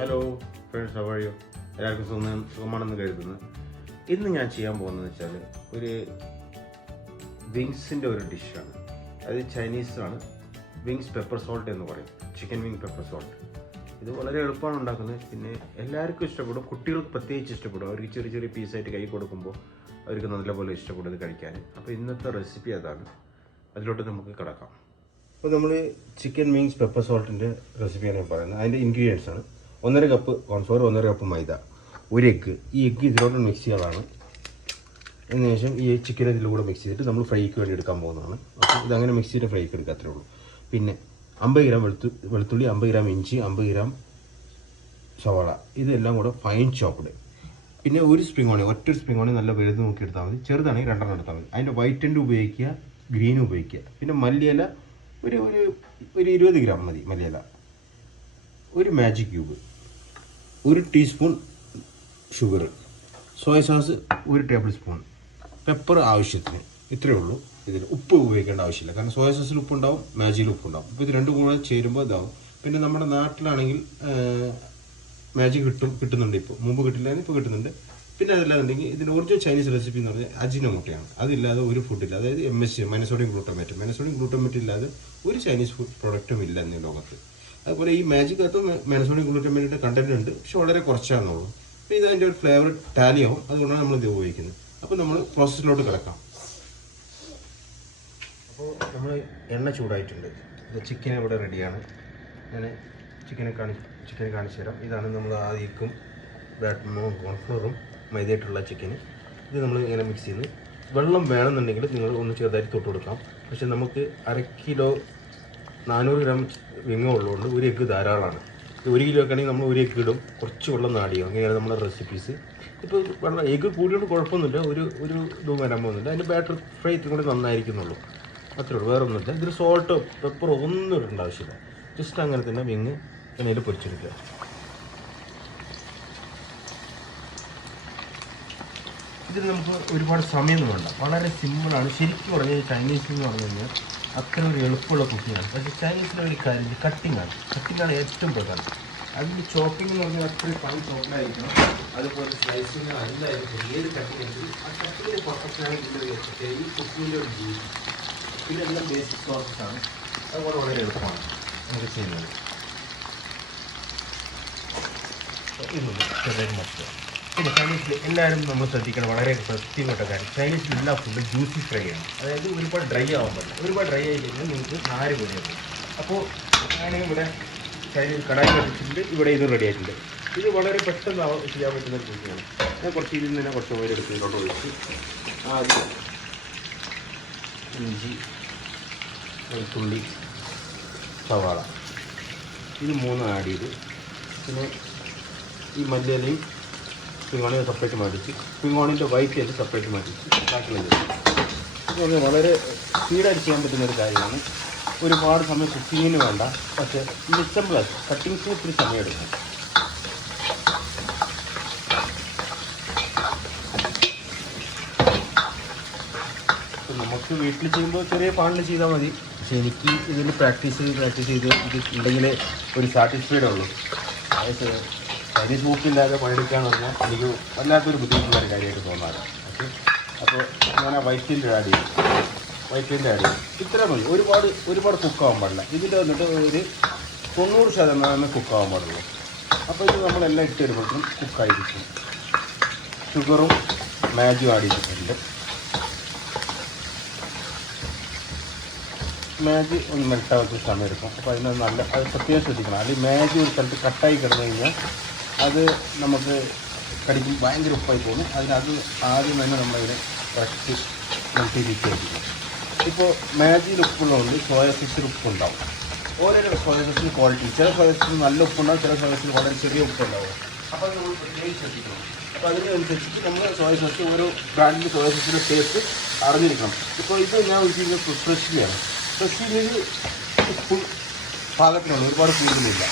Hello friends, how are you? എല്ലാവർക്കും സുഖമാണെന്ന് കരുതുന്നു. ഇന്ന് ഞാൻ ചെയ്യാൻ പോകുന്നത് വെച്ചാൽ ഒരു വിങ്സിൻ്റെ ഒരു ഡിഷാണ്. അത് ചൈനീസാണ്. വിങ്സ് പെപ്പർ സോൾട്ട് എന്ന് പറയും. Chicken wing pepper salt. ഇത് വളരെ എളുപ്പമാണ് ഉണ്ടാക്കുന്നത്. പിന്നെ എല്ലാവർക്കും ഇഷ്ടപ്പെടും. കുട്ടികൾക്ക് പ്രത്യേകിച്ച് ഇഷ്ടപ്പെടും. അവർക്ക് ചെറിയ ചെറിയ പീസായിട്ട് കൈ കൊടുക്കുമ്പോൾ അവർക്ക് നല്ലപോലെ ഇഷ്ടപ്പെടും ഇത് കഴിക്കാൻ. അപ്പോൾ ഇന്നത്തെ റെസിപ്പി അതാണ്. അതിലോട്ട് നമുക്ക് കിടക്കാം. അപ്പോൾ നമ്മൾ ചിക്കൻ വിങ്സ് പെപ്പർ സോൾട്ടിൻ്റെ റെസിപ്പിയാണ് ഞാൻ പറയുന്നത്. അതിൻ്റെ ഇൻഗ്രീഡിയൻസ് ആണ് 1.5 കപ്പ് കോൺഫ്ലോർ, 1.5 കപ്പ് മൈദ, ഒരു എഗ്ഗ്. ഈ എഗ്ഗ് ഇതിലോട്ട് മിക്സ് ചെയ്യാനാണ്. അതിനുശേഷം ഈ ചിക്കൻ ഇതിലൂടെ മിക്സ് ചെയ്തിട്ട് നമ്മൾ ഫ്രൈക്ക് വേണ്ടി എടുക്കാൻ പോകുന്നതാണ്. അപ്പോൾ ഇതങ്ങനെ മിക്സ് ചെയ്തിട്ട് ഫ്രൈക്ക് എടുക്കുക, അത്രേ ഉള്ളൂ. പിന്നെ 50 ഗ്രാം വെളുത്തുള്ളി, 50 ഗ്രാം ഇഞ്ചി, 50 ഗ്രാം സവാള, ഇതെല്ലാം കൂടെ ഫൈൻ ചോപ്പ്ഡ്. പിന്നെ ഒരു സ്പ്രിംഗ് ഓണിയൻ, ഒറ്റ സ്പ്രിംഗ് ഓണിയൻ നല്ല വലുത് നോക്കി എടുത്താൽ മതി. ചെറുതാണെങ്കിൽ 2 എടുത്താൽ മതി. അതിൻ്റെ വൈറ്റ് എൻഡ് ഉപയോഗിക്കുക, ഗ്രീൻ ഉപയോഗിക്കുക. പിന്നെ മല്ലിയില ഒരു 20 ഗ്രാം മതി മല്ലിയില. ഒരു magic cube, 1 teaspoon sugar, soya sauce 1 table spoon, pepper ആവശ്യത്തിന്. ഇത്രയേ ഉള്ളൂ. ഇതിൽ ഉപ്പ് ഉപയോഗിക്കേണ്ട ആവശ്യമില്ല, കാരണം സോയ സോസിൽ ഉപ്പുണ്ടാവും, മാജിയിൽ ഉപ്പുണ്ടാവും. അപ്പോൾ ഇത് രണ്ടും കൂടെ ചേരുമ്പോൾ ഇതാവും. പിന്നെ നമ്മുടെ നാട്ടിലാണെങ്കിൽ മാജിക് കിട്ടുന്നുണ്ട്. ഇപ്പോൾ മുമ്പ് കിട്ടില്ലായിരുന്നു, ഇപ്പോൾ കിട്ടുന്നുണ്ട്. പിന്നെ അതല്ലാന്നുണ്ടെങ്കിൽ ഇതിൻ്റെ ഒറിജിനൽ ചൈനീസ് റെസിപ്പി എന്ന് പറഞ്ഞാൽ അജിനോമോട്ടോയാണ്. അതില്ലാതെ ഒരു ഫുഡില്ല. അതായത് MSG, മെനസോഡിയം ഗ്ലൂട്ടമേറ്റ് ഇല്ലാതെ ഒരു ചൈനീസ് ഫുഡ് പ്രൊഡക്റ്റും ഇല്ല ഇന്ന് ലോകത്ത്. അതുപോലെ ഈ മാജിക്കകത്ത് മെനസോഡിയം ഗ്ലൂട്ടമേറ്റിൻ്റെ കണ്ടന്റ് ഉണ്ട്, പക്ഷെ വളരെ കുറച്ചാണെന്നുള്ളൂ. അപ്പോൾ ഇത് അതിൻ്റെ ഒരു ഫ്ലേവർ ടാലി ആവും. അതുകൊണ്ടാണ് നമ്മൾ ഇത് ഉപയോഗിക്കുന്നത്. അപ്പോൾ നമ്മൾ പ്രോസസ്സിലോട്ട് കിടക്കാം. അപ്പോൾ നമ്മൾ എണ്ണ ചൂടായിട്ടുണ്ട്. ഇത് ചിക്കൻ ഇവിടെ റെഡിയാണ്. ഞാൻ ചിക്കനെ കാണിച്ചു തരാം. ഇതാണ് നമ്മൾ ആദ്യം കോൺഫ്ലോറും മൈദയായിട്ടുള്ള ചിക്കന്. ഇത് നമ്മൾ ഇങ്ങനെ മിക്സ് ചെയ്ത്, വെള്ളം വേണമെന്നുണ്ടെങ്കിൽ നിങ്ങൾ ഒന്ന് ചെറുതായിട്ട് തൊട്ട് കൊടുക്കാം. പക്ഷെ നമുക്ക് 1/2 കിലോ 400 ഗ്രാം വിങ്ങ ഉള്ളതുകൊണ്ട് ഒരു എഗ്ഗ് ധാരാളമാണ്. ഇത് 1 കിലോ ഒക്കെ ആണെങ്കിൽ നമ്മൾ ഒരു എഗ്ഗ് ഇടും, കുറച്ച് വെള്ളം നാടിയും. അങ്ങനെയാണ് നമ്മുടെ റെസിപ്പീസ്. ഇപ്പോൾ വെള്ളം എഗ്ഗ് കൂടിയോണ്ട് കുഴപ്പമൊന്നുമില്ല, ഒരു ഇതും വരാൻ പോകുന്നില്ല. അതിൻ്റെ ബാറ്റർ ഫ്രൈ ഇത്തിരി കൂടി നന്നായിരിക്കുന്നുള്ളൂ, അത്രേ ഉള്ളൂ. വേറെ ഒന്നുമില്ല. ഇതിൽ സോൾട്ടോ പെപ്പറോ ഒന്നും ഇടേണ്ട ആവശ്യമില്ല. ജസ്റ്റ് അങ്ങനെ തന്നെ വിങ്ങ് എണ്ണയിൽ പൊരിച്ചെടുക്കുക. ഇതിന് നമുക്ക് ഒരുപാട് സമയമൊന്നും വേണ്ട, വളരെ സിമ്പിളാണ്. ശരിക്കും പറഞ്ഞാൽ ചൈനീസ് എന്ന് പറഞ്ഞു കഴിഞ്ഞാൽ അത്ര ഒരു എളുപ്പമുള്ള കുക്കിങ്ങാണ്. പക്ഷേ ചൈനീസിലെ ഒരു കാര്യം കട്ടിങ്ങാണ് ഏറ്റവും പ്രധാനം. അതിന് ചോപ്പിംഗ് എന്ന് പറഞ്ഞാൽ അത്രയും ഫൈൻ ചോപ്പിലായിരിക്കണം. അതുപോലെ സ്ലൈസിങ് അതിലായിരിക്കും ഏത് കട്ടിങ്. ആ കട്ടിങ്ങിന് പെർഫെക്ഷനാണ് ഇതിൻ്റെ ഈ കുക്കിങ്ങിൻ്റെ ഒരു രീതി. പിന്നെ എല്ലാം ബേസിക് പ്രോസസ്സാണ്. അതുപോലെ വളരെ എളുപ്പമാണ് നമുക്ക് ചെയ്യുന്നത്. ഇതൊന്നും ചെറുതായിട്ട് മറ്റുക. പിന്നെ ചൈനീസിൽ എല്ലാവരും നമ്മൾ ശ്രദ്ധിക്കണം, വളരെ പ്രത്യേകപ്പെട്ട കാര്യം. ചൈനീസിൽ എല്ലാ ഫുഡും ജ്യൂസി ഫ്രൈ ആണ്. അതായത് ഒരുപാട് ഡ്രൈ ആവാൻ പറ്റില്ല. ഒരുപാട് ഡ്രൈ ആയി കഴിഞ്ഞാൽ നിങ്ങൾക്ക് നാര് പോലെയാണ്. അപ്പോൾ ഞാനും ഇവിടെ ചൈനീസ് കടായി വെച്ചിട്ടുണ്ട്. ഇവിടെ ഇത് റെഡി ആയിട്ടുണ്ട്. ഇത് വളരെ പെട്ടെന്ന് ചെയ്യാൻ പറ്റുന്ന ഒരു കുക്കിയാണ്. ഞാൻ കുറച്ച് ഇതിൽ നിന്ന് തന്നെ കുറച്ച് ഓയിൽ എടുത്ത് ഇങ്ങോട്ട് ഒഴിച്ച് ആദ്യം ഇഞ്ചി, വെളുത്തുള്ളി, സവാള ഇത് 3 ആഡ് ചെയ്ത്, പിന്നെ ഈ മല്ലിയിലയും സ്പ്രിംഗ് സെപ്പറേറ്റ് മാറ്റിച്ച്, സ്പ്രിംഗ് വൈറ്റ് എല്ലാം സെപ്പറേറ്റ് മാറ്റിച്ച് ബാക്കിയുള്ളത്. ഇത് വളരെ സ്പീഡായിട്ട് ചെയ്യാൻ പറ്റുന്നൊരു കാര്യമാണ്. ഒരുപാട് സമയം കുക്കിങ്ങിന് വേണ്ട. പക്ഷേ ഇത് സിമ്പിളാണ്. കട്ടിങ്സിന് ഇത്തിരി സമയം എടുക്കും. നമുക്ക് വീട്ടിൽ ചെയ്യുമ്പോൾ ചെറിയ പാണിൽ ചെയ്താൽ മതി. പക്ഷേ എനിക്ക് ഇതിൽ പ്രാക്ടീസ് ചെയ്ത് ഇത് ഉണ്ടെങ്കിൽ ഒരു സാറ്റിസ്ഫൈഡ് ഉള്ളൂ. അതായത് ചൈനീസ് ബുക്കില്ലാതെ പണിയെടുക്കുകയെന്ന് പറഞ്ഞാൽ എനിക്ക് വല്ലാത്തൊരു ബുദ്ധിമുട്ടുള്ള ഒരു കാര്യമായിട്ട് തോന്നാറ്. ഓക്കെ, അപ്പോൾ ഞാൻ ആ വൈറ്റിൻ്റെ ആഡ് ചെയ്യും. ഇത്ര മതി. ഒരുപാട് കുക്കാവാൻ പാടില്ല. ഇതിൻ്റെ വന്നിട്ട് ഒരു 90% കുക്കാവാൻ പാടുള്ളൂ. അപ്പോൾ ഇത് നമ്മളെല്ലാം ഇട്ട് വരുമ്പോഴത്തേക്കും കുക്കായിരിക്കും. ഷുഗറും മാജിയും ആഡ് ചെയ്തിട്ടുണ്ട്. മാഗി ഒന്ന് മെൽട്ടാവാത്ത സമയം എടുക്കും. അപ്പോൾ അതിന് അത് പ്രത്യേകം ശ്രദ്ധിക്കണം. അല്ലെങ്കിൽ മാഗി ഒരു സ്ഥലത്ത് കട്ടായി കിടന്നു കഴിഞ്ഞാൽ അത് നമുക്ക് കടിക്കും ഭയങ്കര ഉപ്പായി പോകും. അതിനത് ആദ്യം തന്നെ നമ്മളതിനെ കറക്റ്റ് മെൽറ്റിരിക്കും. ഇപ്പോൾ മാഗിയിൽ ഉപ്പുള്ളതുകൊണ്ട് സോയ സോസിൽ ഉപ്പുണ്ടാവും. ഓരോ സോയ സോസിന് ക്വാളിറ്റി. ചില സോയ സോസിന് നല്ല ഉപ്പുണ്ടാവും, ചില സോയ സോസിന് വളരെ ചെറിയ ഉപ്പുണ്ടാവും. അപ്പോൾ അത് നമ്മൾ പ്രത്യേകം ശ്രദ്ധിക്കണം. അപ്പോൾ അതിനനുസരിച്ചിട്ട് നമ്മൾ സോയ സോസ് ഓരോ ബ്രാൻഡിൻ്റെ സോയ സോസിൻ്റെ ടേസ്റ്റ് അറിഞ്ഞിരിക്കണം. ഇപ്പോൾ ഇത് ഞാൻ ഉപയോഗിക്കുന്നത് ഫ്രഷ്ലിയാണ്. ഫ്രഷ്ലിൽ ഉപ്പ് പാകത്തിനുള്ളൂ, ഒരുപാട് കൂടുതലില്ല.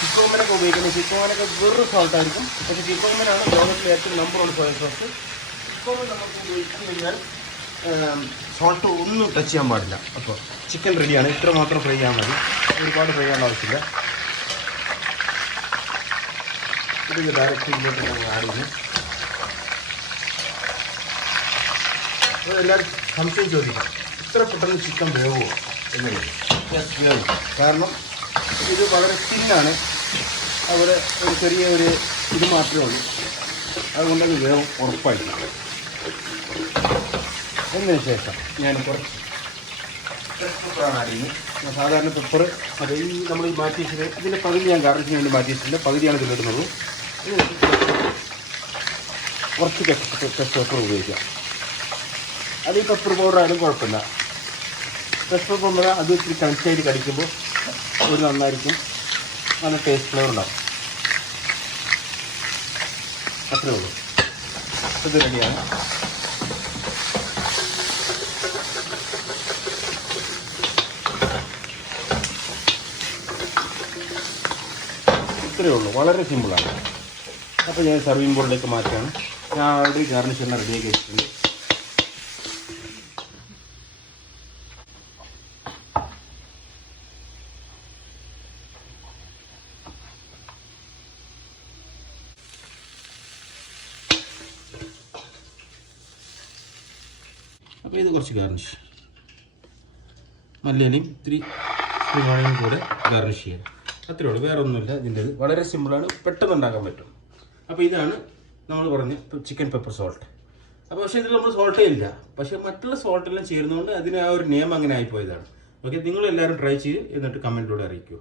ചിക്കോമനൊക്കെ ഉപയോഗിക്കുന്നത്, ചിക്കോമനൊക്കെ വെറും സോൾട്ടായിരിക്കും. പക്ഷേ ചിക്കോമനാണ് ലോകത്തിലെ ഏറ്റവും നമ്പർ 1 സോയ സോസ്. ചിക്കോമൻ നമുക്ക് ഉപയോഗിച്ച് കഴിഞ്ഞാൽ സോൾട്ട് ഒന്നും ടച്ച് ചെയ്യാൻ പാടില്ല. അപ്പോൾ ചിക്കൻ റെഡിയാണ്. ഇത്ര മാത്രം ഫ്രൈ ചെയ്യാൻ മതി, ഒരുപാട് ഫ്രൈ ചെയ്യേണ്ട ആവശ്യമില്ല. ഇതിൻ്റെ ഡയറക്റ്റ് ഇതിലോട്ട് ഞങ്ങൾ ആഡ് ചെയ്യുന്നു. അപ്പോൾ എല്ലാവരും സംശയം ചോദിക്കാം, ഇത്ര പെട്ടെന്ന് ചിക്കൻ വേവുമോ എന്നുള്ളത്. വേവും, കാരണം ഇത് വളരെ തിന്നാണ്, അവിടെ ഒരു ചെറിയ ഒരു ഇത് മാത്രമേ ഉള്ളൂ, അതുകൊണ്ടത് വേവും ഉറപ്പായിരിക്കും. എന്നതിന് ശേഷം ഞാൻ കുറച്ച് പെപ്പറാണ് ആഡ് ചെയ്യുന്നത്. സാധാരണ പെപ്പർ അത് ഈ നമ്മൾ മാറ്റി വെച്ചത് ഇതിൻ്റെ പകുതി ഞാൻ ഗാർണിഷിന് വേണ്ടി മാറ്റി വെച്ചിട്ടുണ്ട്, പകുതിയാണ് ഇതിലിടുന്നത്. കുറച്ച് പെപ്പർ ഉപയോഗിക്കാം. അത് ഈ പെപ്പർ പൗഡർ ആയാലും കുഴപ്പമില്ല. പെപ്പർ പൗഡർ അത് ഇത്തിരി കണിച്ചായിട്ട് കടിക്കുമ്പോൾ ഒരു നന്നായിരിക്കും, നല്ല ടേസ്റ്റ് ഫ്ലേവർ ഉണ്ടാവും. അത്രേ ഉള്ളൂ. ഇത് റെഡിയാണ്. ഇത്രയേ ഉള്ളൂ, വളരെ സിമ്പിളാണ്. അപ്പോൾ ഞാൻ സർവിങ് ബോർഡിലേക്ക് മാറ്റുകയാണ്. ഞാൻ ഓൾറെഡി ഗാർണിഷ് എല്ലാം റെഡിയാക്കി വെച്ചിട്ടുണ്ട്. അപ്പോൾ ഇത് കുറച്ച് ഗാർണിഷ്, മല്ലിയിലയും ഇത്തിരി സ്പ്രിംഗ് കൂടെ ഗാർണിഷ് ചെയ്യാം. അത്രയേ ഉള്ളൂ, വേറെ ഒന്നുമില്ല. ഇതിൻ്റെ വളരെ സിമ്പിളാണ്, പെട്ടെന്ന് ഉണ്ടാക്കാൻ പറ്റും. അപ്പോൾ ഇതാണ് നമ്മൾ പറഞ്ഞ ചിക്കൻ പെപ്പർ സോൾട്ട്. അപ്പോൾ പക്ഷേ ഇതിൽ നമ്മൾ സോൾട്ടേ ഇല്ല, പക്ഷേ മറ്റുള്ള സോൾട്ടെല്ലാം ചേരുന്നതുകൊണ്ട് അതിന് ആ ഒരു നെയിം അങ്ങനെ ആയിപ്പോയതാണ്. ഓക്കെ, നിങ്ങളെല്ലാവരും ട്രൈ ചെയ്ത് എന്നിട്ട് കമൻറ്റിലൂടെ അറിയിക്കൂ.